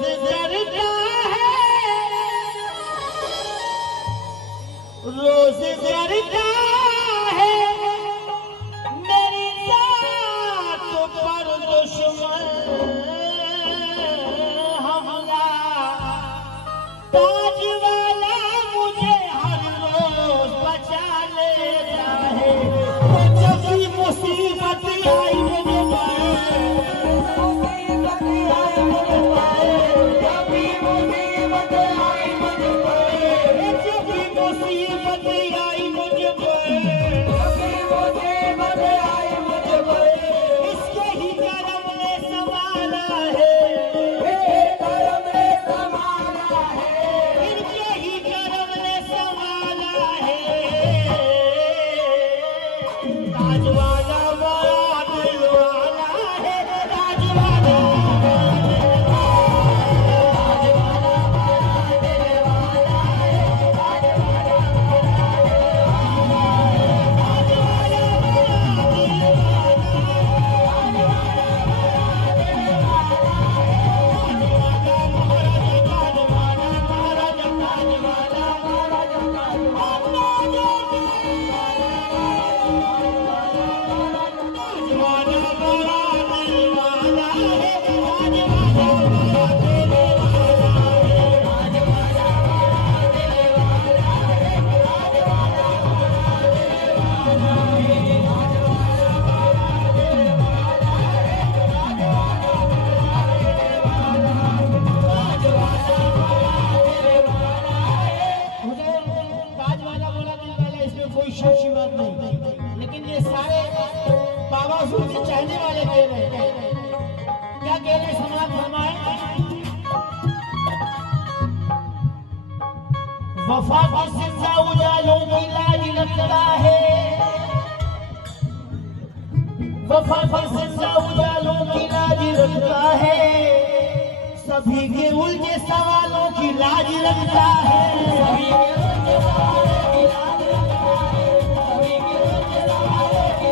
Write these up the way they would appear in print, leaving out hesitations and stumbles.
जरता है, रोज जरता है मेरी जात पर दुश्मन हमला। ताज वाला मुझे हर रोज बचा लेता है, जब भी मुसीबत आई मुझे चाहने वाले कह रहे हैं। क्या कह रहे समाज फरमाए, वफा की जिंदा उजालों की लाज लगता है, वफा की जिंदा उजालों की लाज लगता है, सभी के उलझे सवालों की लाज लगता है, सभी के उलझे सवालों की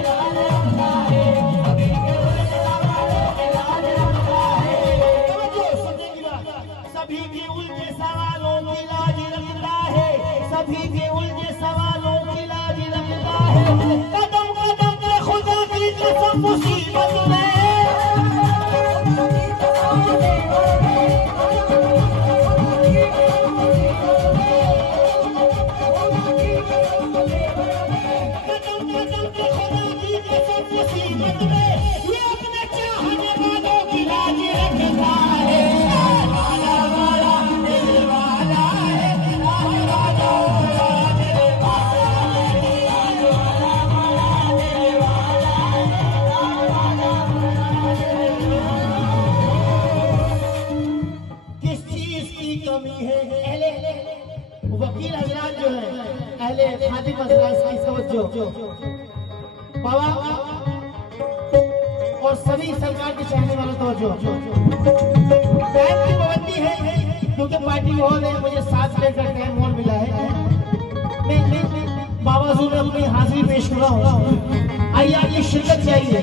लाज लगता है, सभी के उलझे सवालों की लाज लगता है, सभी के उलझे सवालों की लाज लगता है, सभी के उलझे सवालों की लाज लगता है, कदम कदम पे खुदा की कसम मुसीबत में, वकील हजरात जो है अहले खादी मसला की तवज्जो बाबा और सभी सरकार के चाहने वालों तवज्जो। टाइम की पाबंदी है क्योंकि पार्टी हॉल है, मुझे 7 मिनट का टाइम और मिला है। मैं बाबा हुजूर में अपनी हाजिरी पेश कर रहा हूँ। आइए आपकी शिरकत चाहिए।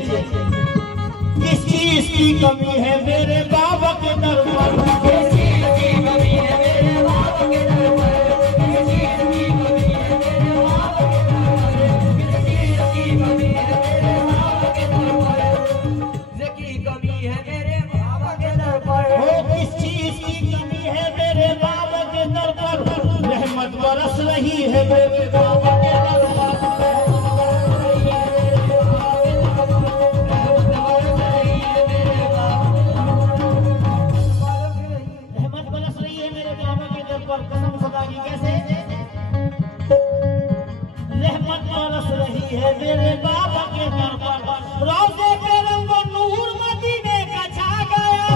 किस चीज की कमी है मेरे बाबा के दरबार, किस चीज की कमी है मेरे बाबा के दरबार, बरस रही है मेरे बाबा के दरबार, रहमत बरस रही है मेरे बाबा के दरबार। कसम खुदा की कैसे रहमत बरस रही है मेरे बाबा के दरबार, रोज़े पे रंग नूर मदीने का छा गया,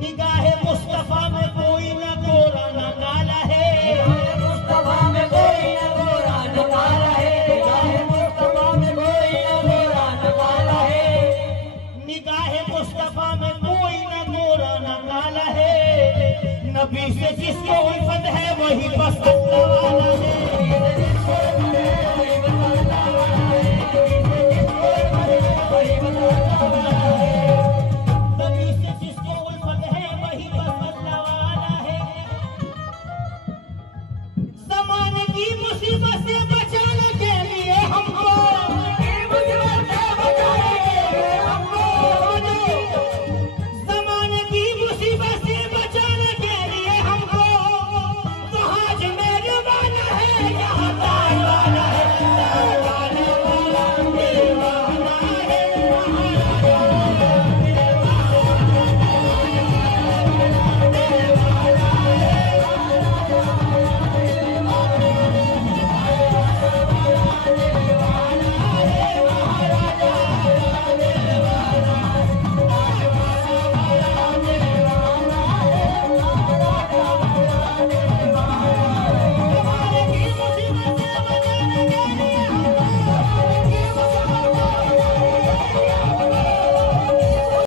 निगाहे मुस्तफा में कोई न गोरा न काला है, मुस्तफा में कोई न गोरा न काला है, मुस्तफा में कोई न गोरा न काला है, निगाहे मुस्तफा में कोई न गोरा न काला है, नबी से जिसको उल्फत है वही बस अल्लाह वाला है, मुसीबत से